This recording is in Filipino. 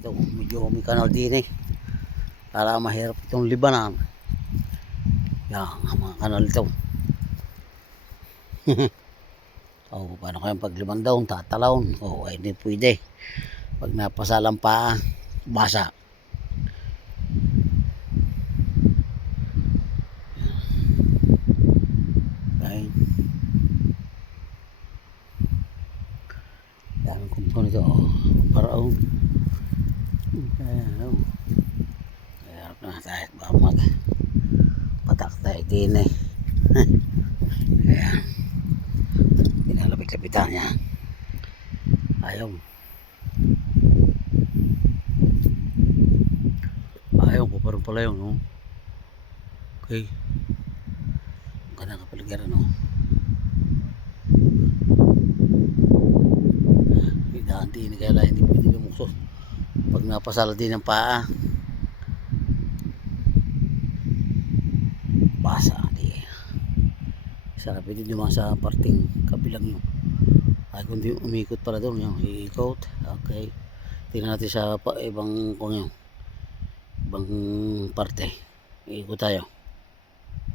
Ito, medyo may kanal din eh. Para mahirap itong libanan. Yan, mga kanal ito. Oh, paano kayang pag 5 daon, tatalon? Oh, ay hindi pwede. Pag napasalang pa, basa. Okay. Daming kumpon ito. Oh, para oh. Ayan, oh. Kaya na tayo. Baka magpatak tayo din eh. Ayan. Pinalapit-lapitan niya. Ayaw. Ayaw ko parang pala yun, no? Okay. Ang ganda kapaligiran, no? Daan din kaya lang hindi pwede lumuksos. Pag napasala din ng paa, basa di. Sarap din naman sa parting kabilang yun. Ay kundi umikot pala doon yung iikot. Okay. Tingnan natin sa ibang kung yun. Ibang parte. Iikot tayo.